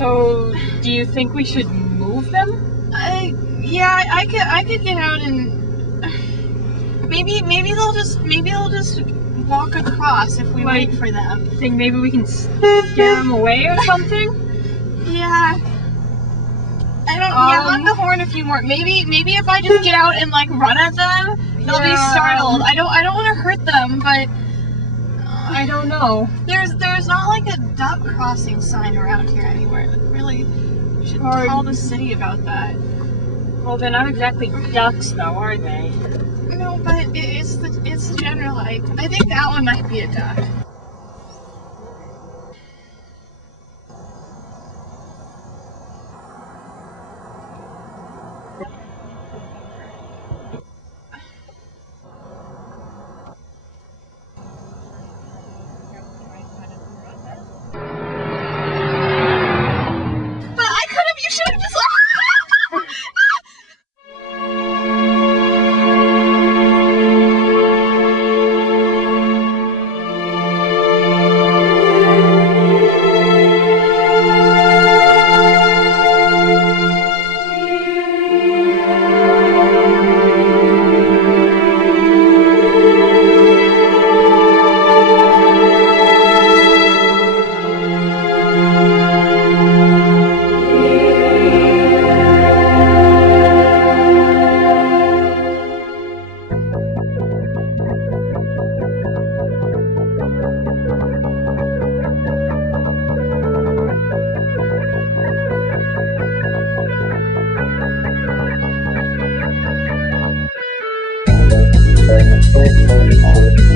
So, do you think we should move them? Yeah, I could get out and maybe they'll just walk across if we wait for them. Think maybe we can scare them away or something? Yeah. Honk the horn a few more. Maybe if I just get out and like run at them, they'll be startled. I don't want to hurt them, but I don't know. There's not like a duck crossing sign around here anywhere. Really should call the city about that. Well, they're not exactly ducks, though, are they? No, but it's the general. I think that one might be a duck. Oh,